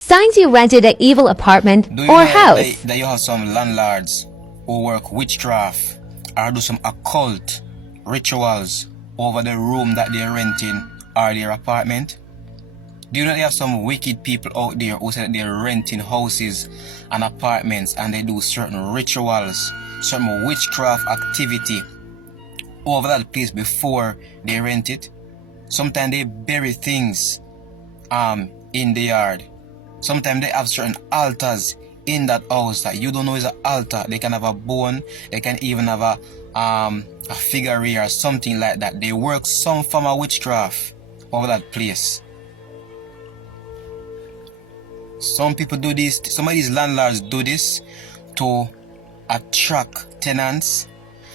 Signs you rented an evil apartment Do you or know house. that you have some landlords who work witchcraft or do some occult rituals over the room that they're renting or their apartment? Do you know they have some wicked people out there who say that they're renting houses and apartments and they do certain rituals, certain witchcraft activity over that place before they rent it? Sometimes they bury things in the yard. Sometimes they have certain altars in that house that you don't know is an altar. They can have a bone, they can even have a figure or something like that. They work some form of witchcraft over that place. Some people do this, some of these landlords do this to attract tenants.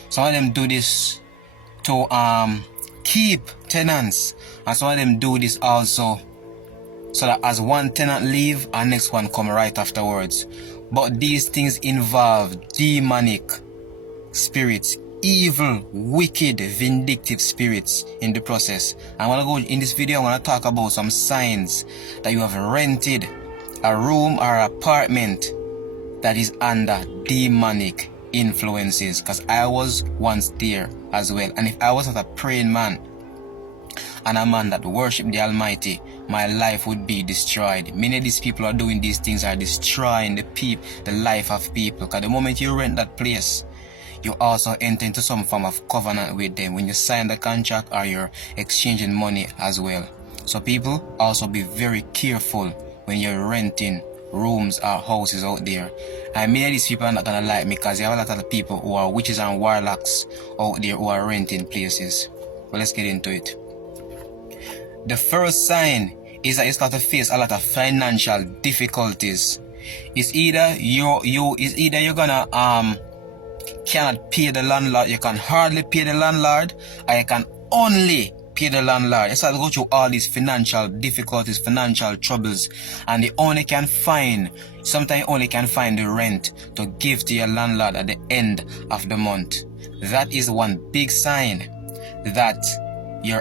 Some of them do this to keep tenants, and some of them do this also so that as one tenant leave, our next one come right afterwards. But these things involve demonic spirits, evil, wicked, vindictive spirits in the process. I want to go in this video, I want to talk about some signs that you have rented a room or apartment that is under demonic influences, because I was once there as well. And if I was not a praying man and a man that worship the Almighty, my life would be destroyed. Many of these people are doing these things, are destroying the life of people, because the moment you rent that place, you also enter into some form of covenant with them when you sign the contract or you're exchanging money as well. So people, also be very careful when you're renting rooms or houses out there. And many of these people are not gonna like me, because you have a lot of people who are witches and warlocks out there who are renting places. But let's get into it. The first sign is that you start to face a lot of financial difficulties. It's either you're gonna cannot pay the landlord, you can hardly pay the landlord, or you can only pay the landlord. You start to go through all these financial difficulties, financial troubles, and you only can find, sometimes you only can find the rent to give to your landlord at the end of the month. That is one big sign that you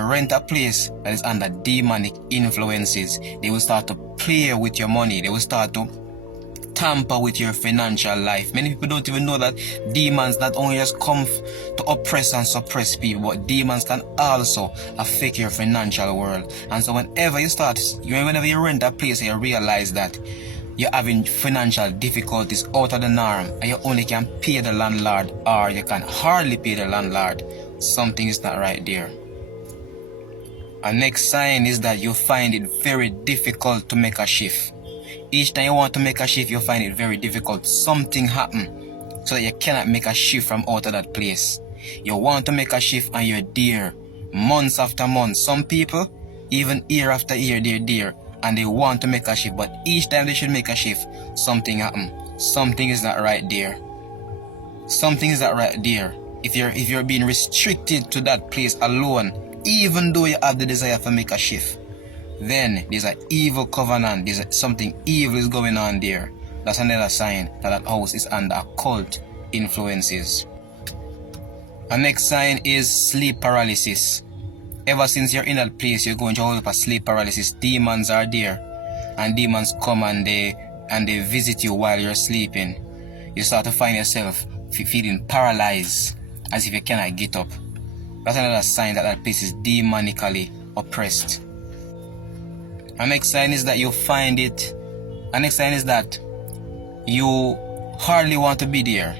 rent a place that is under demonic influences. They will start to play with your money. They will start to tamper with your financial life. Many people don't even know that demons not only just come to oppress and suppress people, but demons can also affect your financial world. And so whenever you rent a place and you realize that you're having financial difficulties out of the norm and you only can pay the landlord or you can hardly pay the landlord, something is not right there. Our next sign is that you find it very difficult to make a shift. Each time you want to make a shift, you find it very difficult. Something happen so that you cannot make a shift from out of that place. You want to make a shift and you're there months after months. Some people, even year after year, they're there and they want to make a shift. But each time they should make a shift, something happen. Something is not right there. Something is not right there. If you're being restricted to that place alone, even though you have the desire to make a shift, then there's an evil covenant. There's something evil is going on there. That's another sign that that house is under occult influences. The next sign is sleep paralysis. Ever since you're in that place, you're going through a sleep paralysis. Demons are there, and demons come and they visit you while you're sleeping. You start to find yourself feeling paralyzed, as if you cannot get up. That's another sign that that place is demonically oppressed. The next sign is that you find it. The next sign is that you hardly want to be there.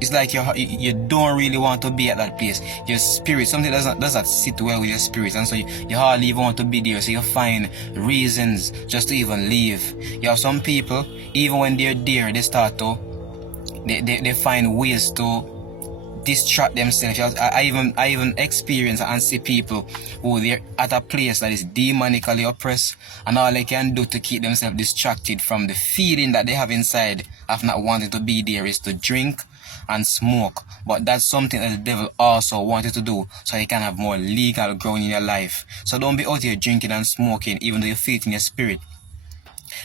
It's like you don't really want to be at that place. Your spirit, something does not sit well with your spirit, and so you hardly even want to be there. So you find reasons just to even leave. You have some people, even when they're there, they start to they find ways to distract themselves. I even experience and see people who they're at a place that is demonically oppressed, and all they can do to keep themselves distracted from the feeling that they have inside of not wanting to be there is to drink and smoke. But that's something that the devil also wanted to do, so you can have more legal ground in your life. So don't be out here drinking and smoking even though you feel it in your spirit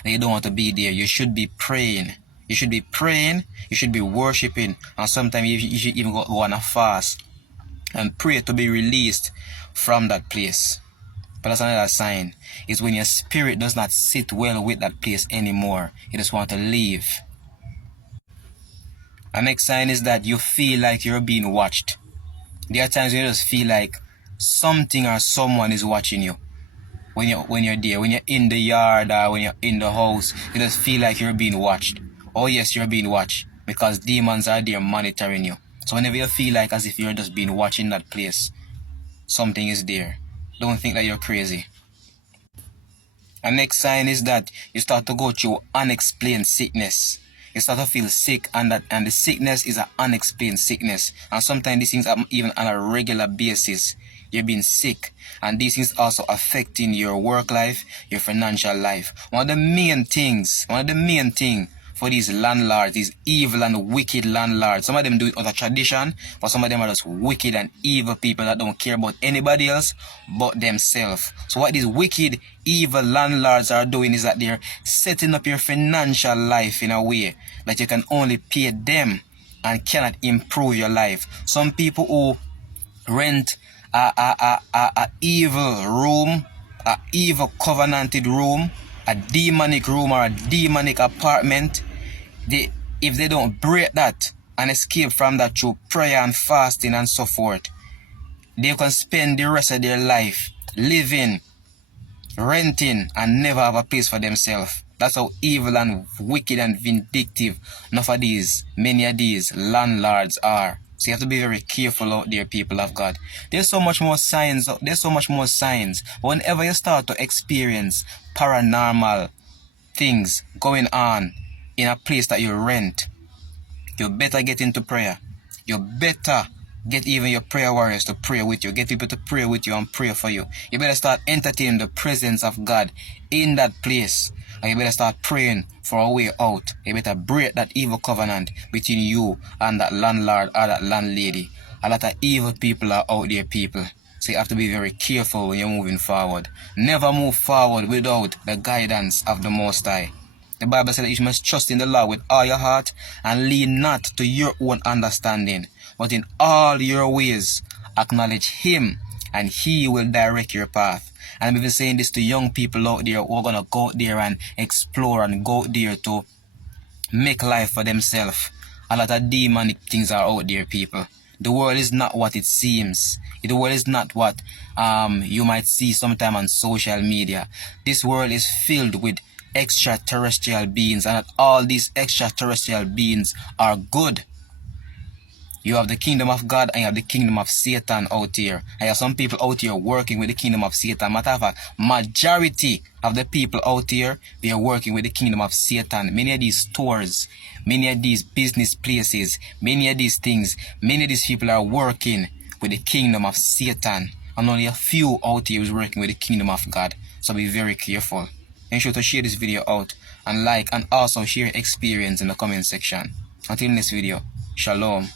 that you don't want to be there. You should be praying. You should be praying, you should be worshiping, and sometimes you should even go on a fast and pray to be released from that place. But that's another sign. It's when your spirit does not sit well with that place anymore. You just want to leave. The next sign is that you feel like you're being watched. There are times when you just feel like something or someone is watching you. When you're there, when you're in the yard or when you're in the house, you just feel like you're being watched. Oh yes, you're being watched because demons are there monitoring you. So whenever you feel like as if you're just being watched in that place, something is there. Don't think that you're crazy. The next sign is that you start to go through unexplained sickness. You start to feel sick, and the sickness is an unexplained sickness. And sometimes these things happen even on a regular basis. You're being sick, and these things also affecting your work life, your financial life. One of the main things for these landlords, these evil and wicked landlords. Some of them do it out of tradition, but some of them are just wicked and evil people that don't care about anybody else but themselves. So what these wicked, evil landlords are doing is that they're setting up your financial life in a way that you can only pay them and cannot improve your life. Some people who rent a evil room, a evil covenanted room, a demonic room or a demonic apartment, if they don't break that and escape from that through prayer and fasting and so forth, they can spend the rest of their life living, renting, and never have a place for themselves. That's how evil and wicked and vindictive many of these landlords are. So you have to be very careful out there, people of God. There's so much more signs. But whenever you start to experience paranormal things going on in a place that you rent, you better get into prayer. You better get even your prayer warriors to pray with you. Get people to pray with you and pray for you. You better start entertaining the presence of God in that place. And you better start praying for a way out. You better break that evil covenant between you and that landlord or that landlady. A lot of evil people are out there, people. So you have to be very careful when you're moving forward. Never move forward without the guidance of the Most High. The Bible said that you must trust in the Lord with all your heart and lean not to your own understanding, but in all your ways acknowledge Him, and He will direct your path. And I'm even saying this to young people out there who are going to go out there and explore and go out there to make life for themselves. A lot of demonic things are out there, people. The world is not what it seems. The world is not what you might see sometime on social media. This world is filled with extraterrestrial beings, and all these extraterrestrial beings are good. You have the kingdom of God and you have the kingdom of Satan out here. And you have some people out here working with the kingdom of Satan. Matter of fact, majority of the people out here, they are working with the kingdom of Satan. Many of these stores, many of these business places, many of these things, many of these people are working with the kingdom of Satan. And only a few out here is working with the kingdom of God. So be very careful. Make sure to share this video out and like, and also share experience in the comment section. Until next video, shalom.